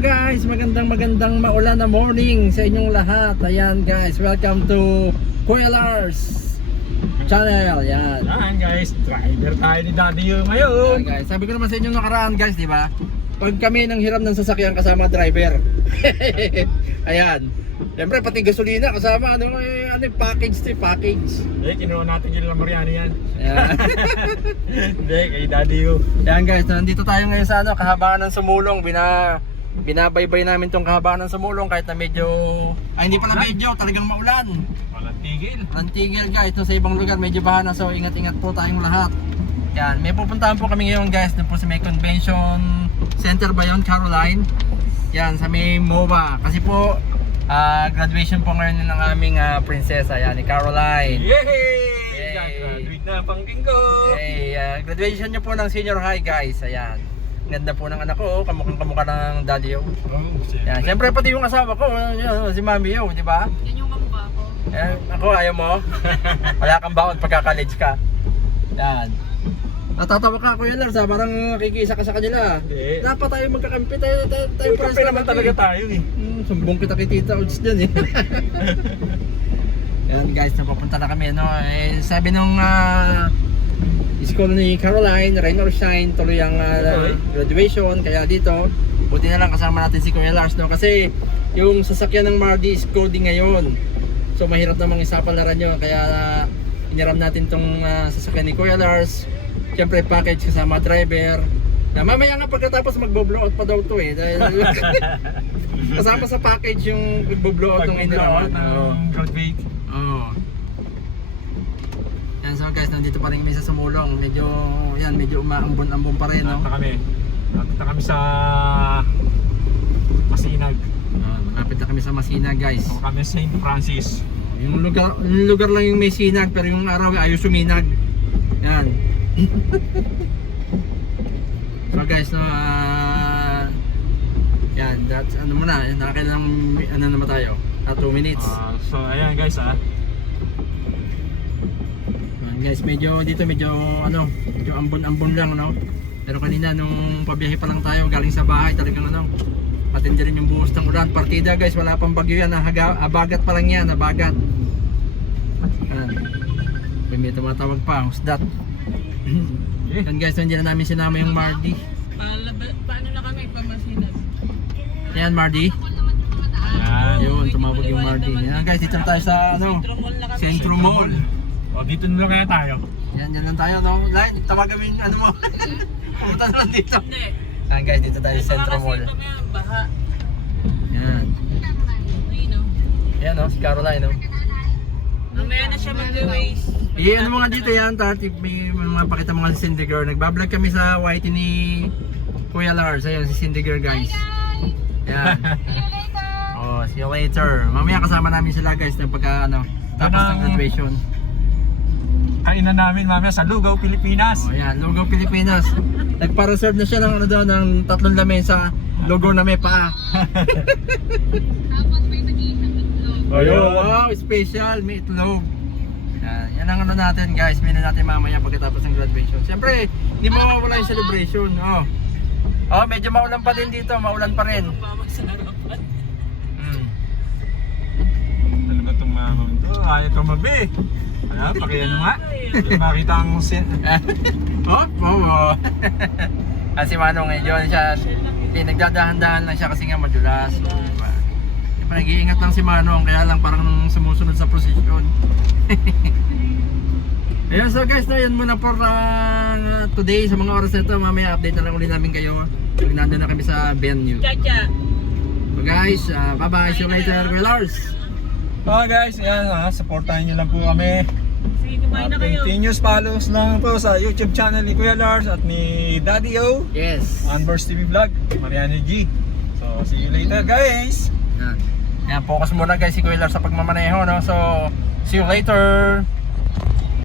guys, magandang maulan na morning sa inyong lahat. Ayan guys, welcome to Kuya Lars channel. Ayan. Ayan guys, driver tayo ni Daddy Yo ngayon. Ayan guys, sabi ko naman sa inyo nakaraan guys, di ba? Pag kami nang hiram ng sasakyan kasama driver. Ayan. Siyempre pati gasolina kasama ano package to package. Kinuha natin yung Lamoriano yan. Ayan. Hindi, kay Daddy Yo. Ayan guys, nandito tayo ngayon sa kahabaan ng Sumulong. Binabaybay namin tong kahabaan ng Sumulong kahit na medyo hindi pala medyo, talagang maulan. Walang tigil. Walang tigil guys, sa ibang lugar medyo bahana, so ingat-ingat po tayong lahat. Yan, may pupuntahan po kami ngayon guys, doon po sa may convention center ba yun, Caroline? Yan, sa may MOA. Kasi po graduation po ngayon ng aming prinsesa, yan, ni Caroline. Yay! Graduate na pang linggo. Yay! Graduation niyo po ng senior high guys, ayan. Ganda po ng anak ko, kamukha ng Daddy Yo. Yan, siyempre pati yung asawa ko, si Mami Yo, di ba? Yan yung kamukha ko. Ako, ayaw mo? Wala kang baon pagka-college ka. Yan. Natatawa ka, Kuya Lars, parang kikisa ka sa kanila. Hindi. Dapat tayo magkakampi, tayo Kape naman talaga tayo eh. Sumbong kita kay Tita Uds dyan eh. Yan guys, napapunta na kami, no? Sabi nung school ni Caroline, rain or shine, tuloy ang graduation. Kaya dito, buti na lang kasama natin si Kuya Lars, no? Kasi yung sasakyan ng Mardi is coding ngayon. So mahirap namang isapalaran yun. Kaya iniram natin tong sasakyan ni Kuya Lars. Siyempre package kasama driver. Na mamaya nga pagkatapos magbo-blow out pa daw to eh. Dahil kasama sa package yung magbo-blow out ng iniraman. Graduate. Oo. Yan, so guys, nandito pa rin kami sa Sumulong. Medyo umaambon-ambon pa rin, no? Nakita kami sa Masinag. Malapit na kami sa Masinag, guys. Kami sa St. Francis. Yung lugar lang yung may sinag, pero yung araw ay ayaw suminag. Yan. So guys, no, yan, that's ano muna, nakakailang ano naman tayo, 2 minutes. So ayan guys Guys, medyo ambon-ambon lang, no? Pero kanina nung pabiyahe pa lang tayo galing sa bahay, talagang matindi rin yung buhos ng ulan. Partida guys, wala pang bagyo yan, abagat pa lang yan, abagat. Yan. May tumatawag pa, who's that? Yan guys, hindi na namin sinama yung Mardi. Paano na kami pamasinag? Yan Mardi. Yun, tumawag yung Mardi. Yan guys, dito na tayo sa Centro Mall. O dito na lang kaya tayo. Yan lang tayo, no? Line, tawagan mo yung ano mo. Pumunta na lang dito. Hindi. Yan guys, dito tayo sa Centro Mall. Baha. Yan. Yan, no? Si Caroline, no? Mamaya na siya mag-waste. Ano mga dito yan, Tati, may mga pakita mga si Cindy Girl. Nagbablog kami sa YT ni Kuya Lars. Ayun, si Cindy Girl guys. Yan. Oh, see you later. Mamaya kasama namin sila guys na pagka tapos ng graduation. Kainan namin mamaya sa Lugaw, Pilipinas. Oh, yan, Lugaw, Pilipinas. Nagpa-reserve na siya ng ng 3 lamesa. Lugaw na may paa. Tapos may mag-iisang itlog. Ayun, wow, special, may itlog. Yan ang natin guys, menu natin mamaya pagkatapos ng graduation. Siyempre, hindi mawawala yung celebration. Medyo maulan pa din dito, maulan pa rin. Ano ba itong mamam to? Ayaw tumabi. Pakiano nga. Makita ang Kasi Manong ngayon siya, nagdadahan-dahan lang siya kasi nga madulas. Diba? Nag-iingat lang si Manong, kaya lang parang sumusunod sa prosesyon. Ayun, so guys, yan muna for today sa mga oras na ito. Mamaya update na lang ulit namin kayo pag nandun na kami sa venue. Chacha. So guys, bye bye, see you later, Kuya Lars. guys, yan supportahan nyo lang po kami. Sige, kumain na kayo. Continuous follows lang po sa YouTube channel ni Kuya Lars at ni Daddy Yo. Yes. Unburst TV Vlog, Mariano G. So, see you later guys. Yan, focus muna guys si Kuya Lars sa pagmamaneho, no? So, see you later.